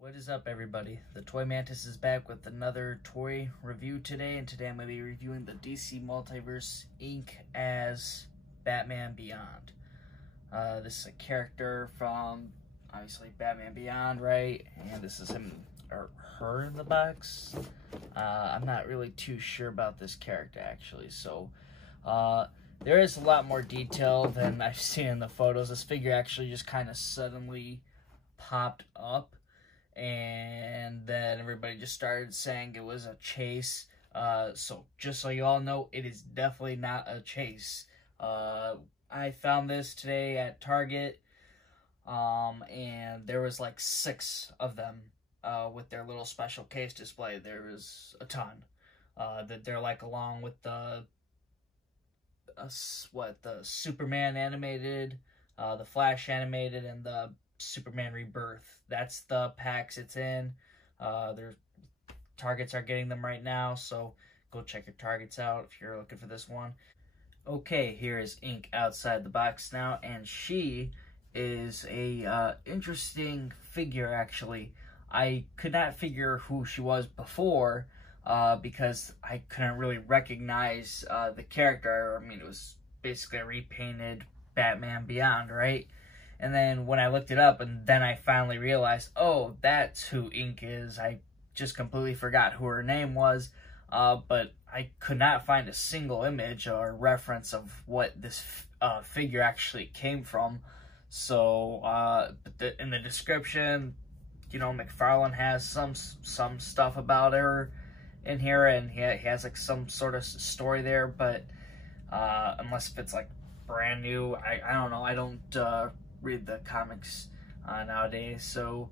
What is up, everybody? The Toy Mantis is back with another toy review today, and today I'm going to be reviewing the DC Multiverse Inc. as Batman Beyond. This is a character from, obviously, Batman Beyond, right? And this is him, or her in the box. I'm not really too sure about this character, actually, so there is a lot more detail than I've seen in the photos. This figure actually just kind of suddenly popped up, and then everybody just started saying it was a chase. So just so you all know, it is definitely not a chase. I found this today at Target, and there was like 6 of them with their little special case display. There was a ton that they're like along with the Superman animated, the Flash animated, and the Superman Rebirth. That's the packs it's in. Their Targets are getting them right now, so go check your Targets out if you're looking for this one. Okay, here is Inque outside the box now, and she is a interesting figure, actually. I could not figure who she was before because I couldn't really recognize the character. I mean, it was basically a repainted Batman Beyond, right? And then when I looked it up, and then I finally realized, oh, that's who Inque is. I just completely forgot who her name was, but I could not find a single image or reference of what this figure actually came from. So, in the description, you know, McFarlane has some stuff about her in here, and he has like some sort of story there, but unless if it's like brand new, I don't know. I don't read the comics nowadays, so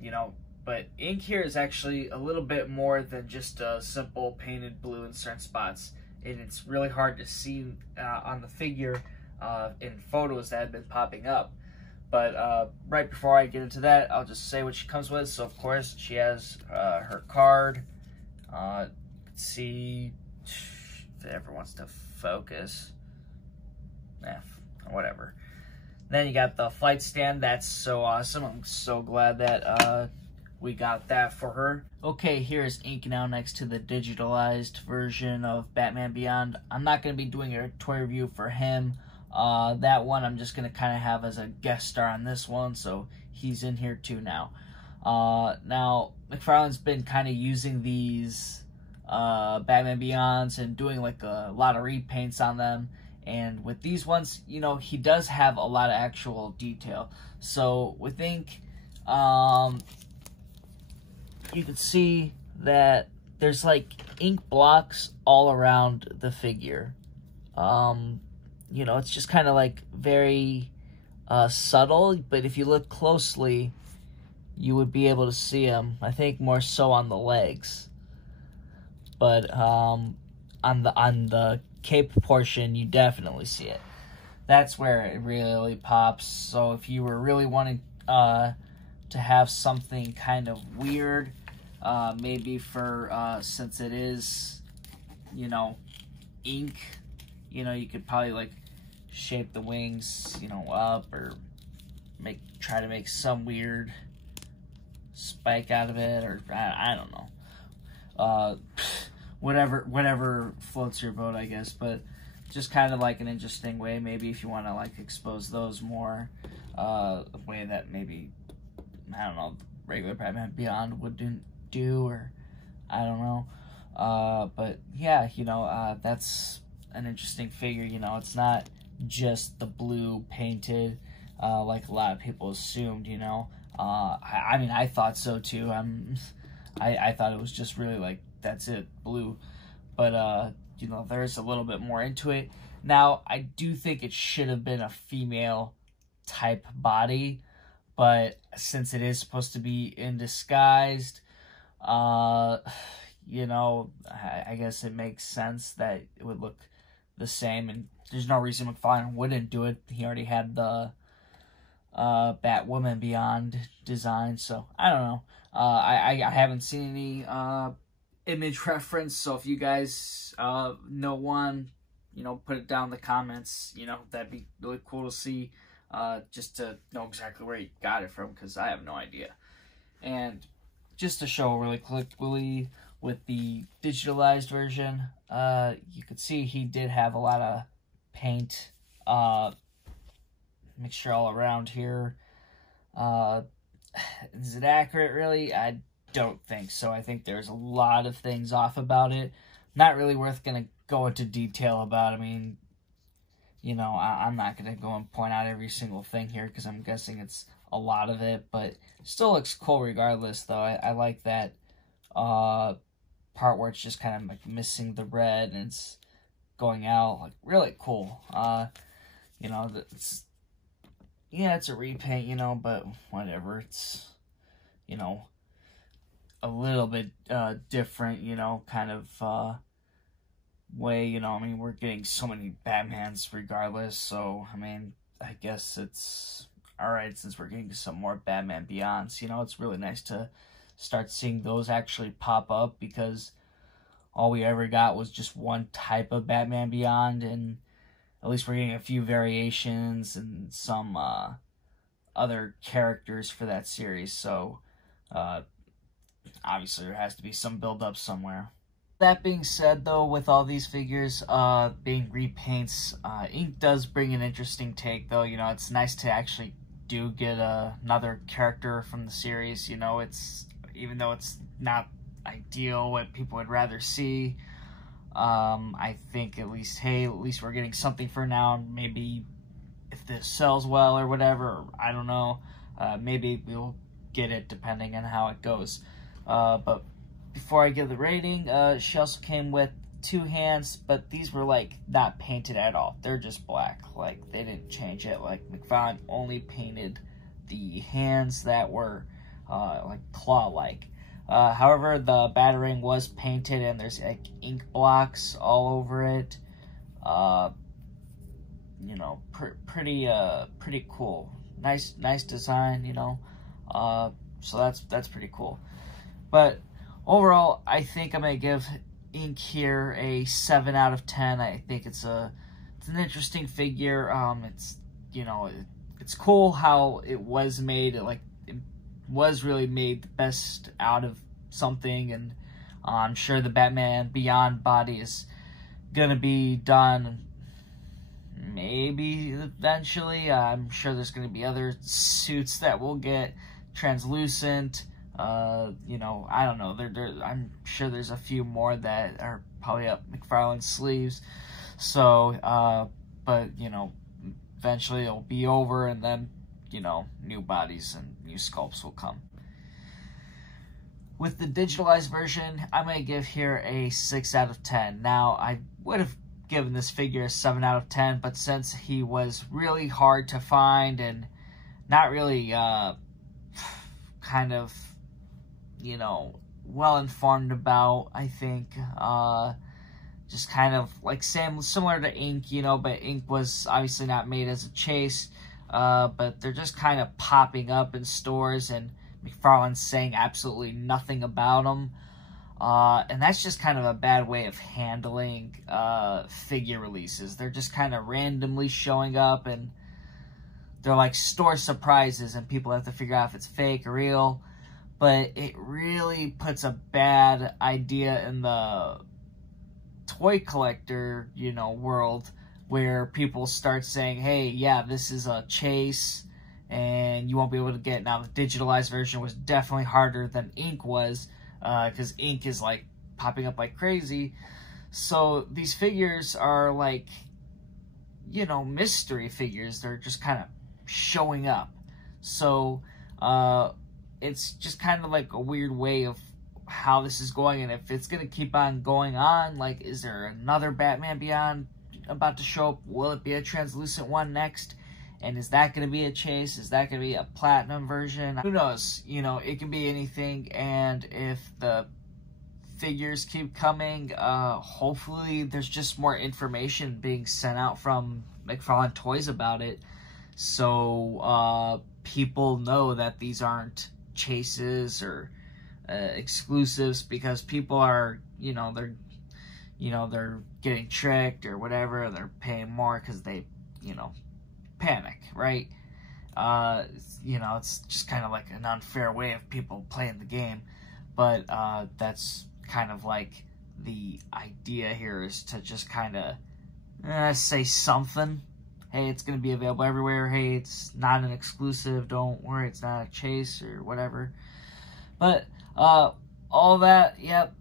you know, but Inque here is actually a little bit more than just a simple painted blue in certain spots, and it's really hard to see on the figure in photos that have been popping up. But right before I get into that, I'll just say what she comes with. So of course she has her card. Let's see if it ever wants to focus. Whatever. Then you got the flight stand. That's so awesome. I'm so glad that we got that for her. Okay, here's Inque now next to the digitalized version of Batman Beyond. I'm not going to be doing a toy review for him. That one I'm just going to kind of have as a guest star on this one, so he's in here too now. Now, McFarlane's been kind of using these Batman Beyonds and doing like a lot of repaints on them. And with these ones, you know, he does have a lot of actual detail. So with Inque, you can see that there's like ink blocks all around the figure. You know, it's just kind of like very subtle, but if you look closely, you would be able to see them. I think more so on the legs, but on the cape portion, you definitely see it. That's where it really pops. So if you were really wanting to have something kind of weird, maybe for since it is, you know, Inque, you know, you could probably like shape the wings, you know, up, or try to make some weird spike out of it, or I don't know. Whatever floats your boat, I guess, but just kind of like an interesting way, maybe if you want to like expose those more, a way that maybe, I don't know, regular Batman Beyond wouldn't do, or I don't know. But yeah, you know, that's an interesting figure. You know, it's not just the blue painted like a lot of people assumed, you know. I mean, I thought so too. I thought it was just really like, that's it, blue. But you know, there's a little bit more into it. Now, I do think it should have been a female type body, but since it is supposed to be in disguised, you know, I guess it makes sense that it would look the same, and there's no reason McFarlane wouldn't do it. He already had the Batwoman Beyond design, so I don't know. I haven't seen any image reference, so if you guys know one, you know, put it down in the comments. You know, that'd be really cool to see. just to know exactly where he got it from, because I have no idea. And just to show really quickly, with the digitalized version, you could see he did have a lot of paint mixture all around here. Is it accurate, really? I don't think so. I think there's a lot of things off about it. Not really worth going to go into detail about. I mean, you know, I'm not going to go and point out every single thing here, because I'm guessing it's a lot of it, but still looks cool regardless, though. I like that part where it's just kind of like missing the red and it's going out. Like, really cool. You know, it's a repaint, you know, but whatever. It's, you know, a little bit different, you know, kind of way, you know. I mean, we're getting so many Batmans regardless, so, I mean, I guess it's alright since we're getting some more Batman Beyonds. You know, it's really nice to start seeing those actually pop up, because all we ever got was just one type of Batman Beyond, and at least we're getting a few variations and some other characters for that series, so obviously there has to be some build-up somewhere. That being said, though, with all these figures being repaints, Inque does bring an interesting take, though. You know, it's nice to actually do get another character from the series. You know, it's, even though it's not ideal what people would rather see, I think at least, hey, at least we're getting something for now. Maybe if this sells well or whatever, I don't know, maybe we'll get it depending on how it goes. But before I give the rating, she also came with 2 hands, but these were like not painted at all. They're just black. Like, they didn't change it. Like, McFarlane only painted the hands that were like claw-like. However, the Batarang was painted, and there's like ink blocks all over it. You know, pretty cool. Nice design, you know. So that's pretty cool. But overall, I think I'm gonna give Inque here a 7 out of 10. I think it's an interesting figure. It's, you know, it's cool how it was made. It was really made the best out of something, and I'm sure the Batman Beyond body is gonna be done maybe eventually. I'm sure there's gonna be other suits that will get translucent. You know, I don't know. I'm sure there's a few more that are probably up McFarlane's sleeves. So, but, you know, eventually it'll be over, and then, you know, new bodies and new sculpts will come. With the digitalized version, I'm going to give here a 6 out of 10. Now, I would have given this figure a 7 out of 10, but since he was really hard to find and not really, kind of, you know, well-informed about, I think, just kind of like similar to Inque, you know, but Inque was obviously not made as a chase, but they're just kind of popping up in stores, and McFarlane's saying absolutely nothing about them, and that's just kind of a bad way of handling figure releases. They're just kind of randomly showing up, and they're like store surprises, and people have to figure out if it's fake or real. But it really puts a bad idea in the toy collector, you know, world, where people start saying, hey, yeah, this is a chase, and you won't be able to get it. Now, the digitalized version was definitely harder than Inque was, because Inque is, like, popping up like crazy. So these figures are, like, you know, mystery figures. They're just kind of showing up. So, it's just kind of like a weird way of how this is going, and if it's going to keep on going on, like, is there another Batman Beyond about to show up? Will it be a translucent one next? And is that going to be a chase? Is that going to be a platinum version? Who knows? You know, it can be anything, and if the figures keep coming, hopefully there's just more information being sent out from McFarlane Toys about it, so people know that these aren't chases or exclusives, because people are, they're getting tricked or whatever. They're paying more because they, panic, right? You know, it's just kind of like an unfair way of people playing the game. But that's kind of like the idea here, is to just kind of say something. Hey, it's going to be available everywhere. Hey, it's not an exclusive. Don't worry, it's not a chase or whatever. But all that, yep.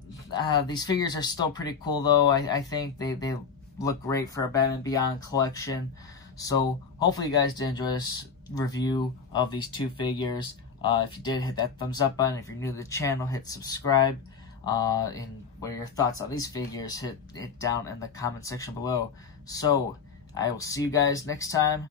These figures are still pretty cool, though. I think they look great for a Batman Beyond collection. So hopefully you guys did enjoy this review of these two figures. If you did, hit that thumbs up button. If you're new to the channel, hit subscribe. And what are your thoughts on these figures? Hit it down in the comment section below. So I will see you guys next time.